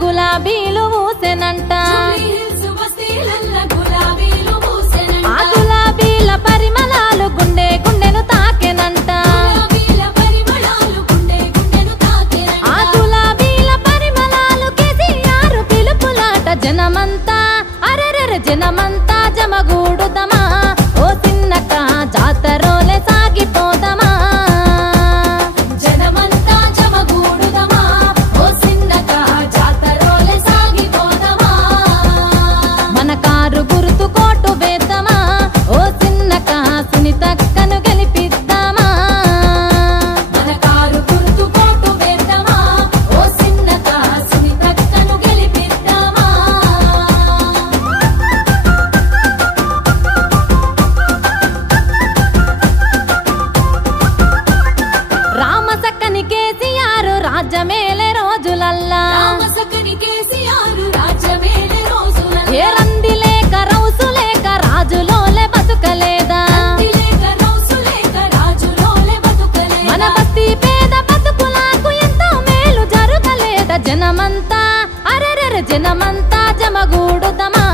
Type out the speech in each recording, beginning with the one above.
గులాబీలు ఊసెనంట ఆ గులాబీల పరిమళాలు గుండె గుండెను తాకెనంట ఆ గులాబీల పరిమళాలు కేసీఆర్ పిలుపులాట జనమంతా అరెరెర జనమంతా జమగూడుదమా ఓ చిన్నక జాతరోలే సాగిపోదమా మన కారు గుర్తు కోటు వేద్దామా ఓ చిన్నక సునీతక్కను గెలిపిద్దామా మన కారు గుర్తు కోటు వేద్దామా ఓ చిన్నక సునీతక్కను గెలిపిద్దామా రామసక్కని కేసీఆర్ రాజ్యమేలే రోజులల్లా ఏ రంది లేక రౌసు లేక రాజులోలే బతుకలేదా మన బస్తీ పేద బతుకులకు ఎంతో మేలు జరగలేదా జనమంతా అరెరెర జనమంతా జమగూడుదమా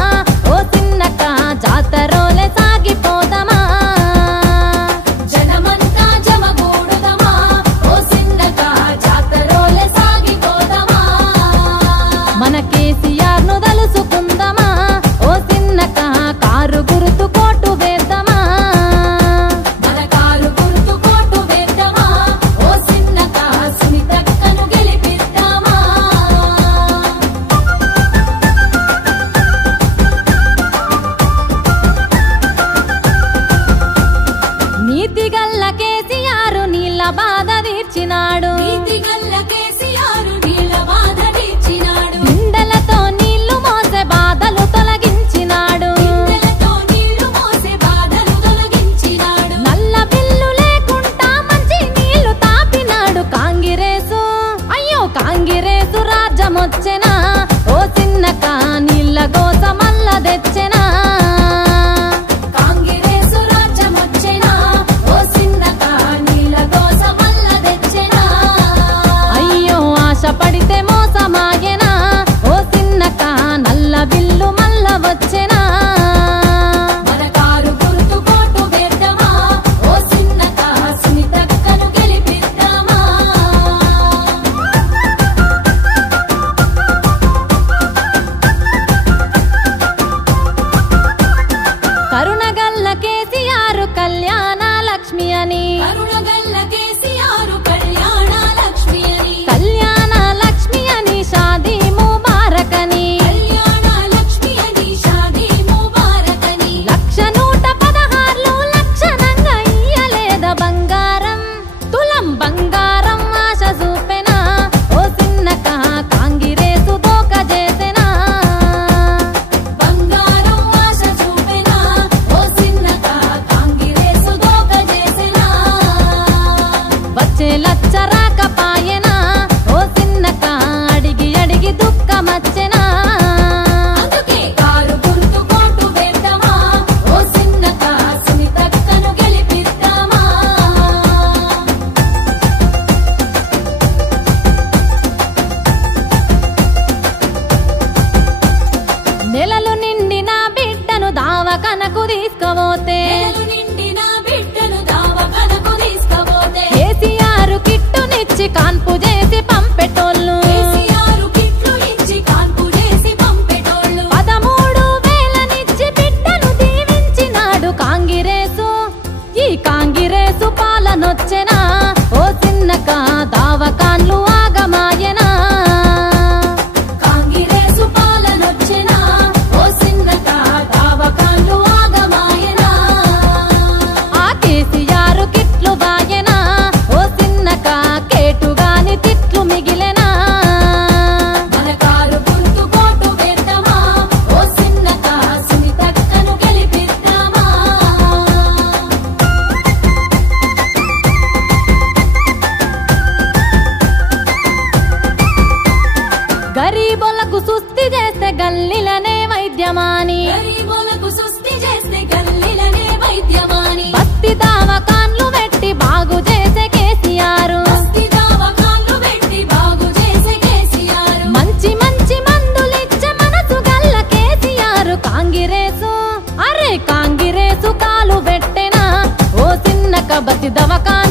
ఓ చిన్నక జాతరోలే సాగిపోదమా జనమంతా జమగూడుదమా ఓ చిన్నక జాతరోలే సాగిపోదమా మన కేసీఆర్ ను దలుసుకుందమా ఓ చిన్నక కారు గుర్తు కోటు వేద్దామా మన కారు గుర్తు కోటు వేద్దామా ఓ చిన్నక సునీతక్కను గెలిపిద్దామా నీతిగల్ల కేసీఆర్ నీళ్ళ బాధ తీర్చినాడు బిందెలతో నీళ్లు మోసే బాధలు తొలగించినాడు నల్ల బిల్లు లేకుండా మంచి నీళ్లు తాపినాడు కాంగిరేసు అయ్యో కాంగిరేసు రాజ్యమొచ్చెనా ఓ చిన్నక నీళ్ళ గోస మల్ల తెచ్చెనా కాంగిరేసు రాజ్యమొచ్చెనా ఓ చిన్నక నీళ్ళ గోస మల్ల తెచ్చెనా అయ్యో ఆశ పడితే మోసమాగెనా ఓ చిన్నక నల్ల బిల్లు మల్ల వచ్చెనా మన కారు గుర్తు కోటు వేద్దామా ఓ చిన్నక సునీతక్కను గెలిపిద్దామా కరుణగల్ల కేసీఆర్ కళ్యాణ లక్ష్మి అని కళ్యాణ లక్ష్మి అని షాదీ ముబారక్ అని 1,116 లక్షణంగా ఇయ్యలేద బంగారం తులం బంగారం ఆశ చూపెనా ఓ చిన్నక కాంగిరేసు దోక చేసెనా బంగారం ఆశ చూపెనా ఓ చిన్నక కాంగిరేసు बसी दवाखाना